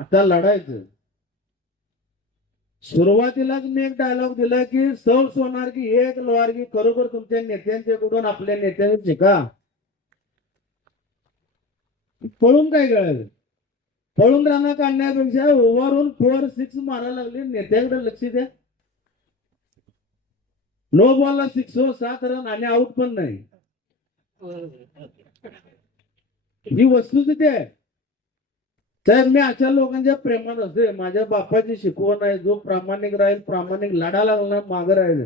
आता लढायचं. सुरुवातीलाच मी एक डायलॉग दिला की सौ सोनार की एक लोहार की खरोखर तुमच्या नेत्यांच्याकडून आपल्या नेत्यांनी शिका. पळून काय कळायचं पळून राहणं काढण्यापेक्षा ओव्हरऑल फोर सिक्स मारायला लागले. नेत्याकडे लक्ष द्या. नो बॉलला सिक्स हो सात रन आणि आउट पण नाही. ही वस्तुस्थिती आहे. साहेब मी अशा लोकांच्या प्रेमात असते माझ्या बापाची शिकवण आहे जो प्रामाणिक राहील प्रामाणिक लढा लागला मागं राहील.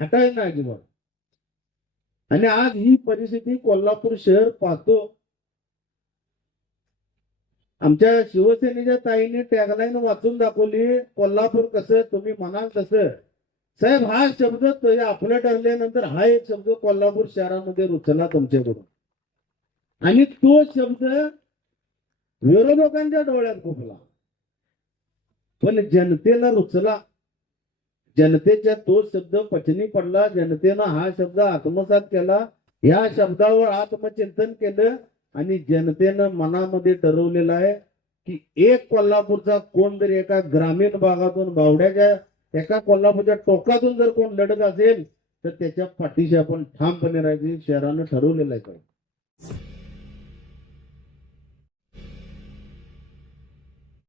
हटाय ना अजिबात. आणि आज ही परिस्थिती कोल्हापूर शहर पाहतो. आमच्या शिवसेनेच्या ताईने टॅगलाईन वाचून दाखवली कोल्हापूर कसं तुम्ही म्हणाल तसं. साहेब हा शब्द त- आपलं ठरल्यानंतर हा एक शब्द कोल्हापूर शहरामध्ये रुचला तुमच्याकडून. आणि तो शब्द विरोधकांच्या डोळ्यात खुपला पण जनतेला रुचला. जनतेच्या तो शब्द पचनी पडला. जनतेनं हा शब्द आत्मसात केला. या शब्दावर आत्मचिंतन केलं आणि जनतेनं मनामध्ये ठरवलेलं आहे की एक कोल्हापूरचा कोण जरी एका ग्रामीण भागातून बावड्याच्या एका कोल्हापूरच्या टोकातून जर कोण लढत असेल तर त्याच्या पाठीशी आपण ठामपणे राहायचे शहरानं ठरवलेलं आहे.